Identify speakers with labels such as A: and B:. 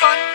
A: fun.